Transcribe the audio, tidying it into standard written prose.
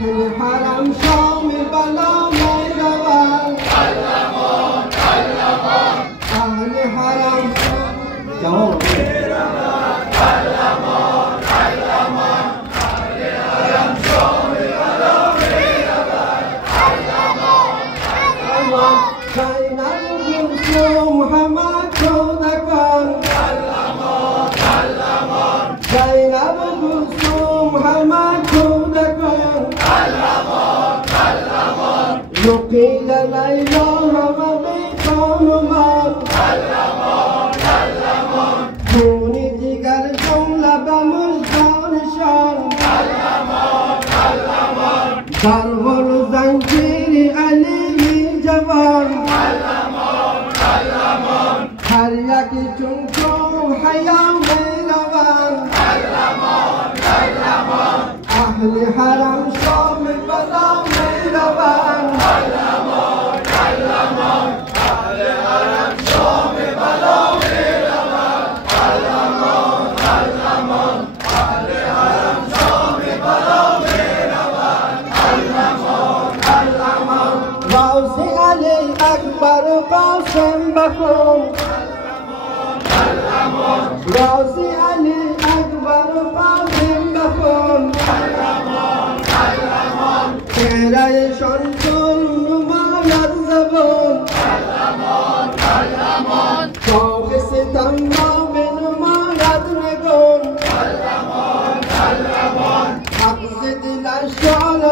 اهل حرم شام بلا میروند اهل حرم جواب محمد کودکان زینب گوسو محمد کودکان رقیل لیلا همه بیخانمان خونی دیگر جمله به مژگانشان در حل زنجیر علی جوان هر یکی چون تو حیا میروند اهل حرم شام بلا میروند اهل حرم شام بلا میروند اهل حرم شام بلا میروند غوث علی اکبر قاسم بخون غوث علی اکبر قاسم بخون چهرهشان چون نماید زبان شاخ ستم را بنماید نگون حق ز دلش جان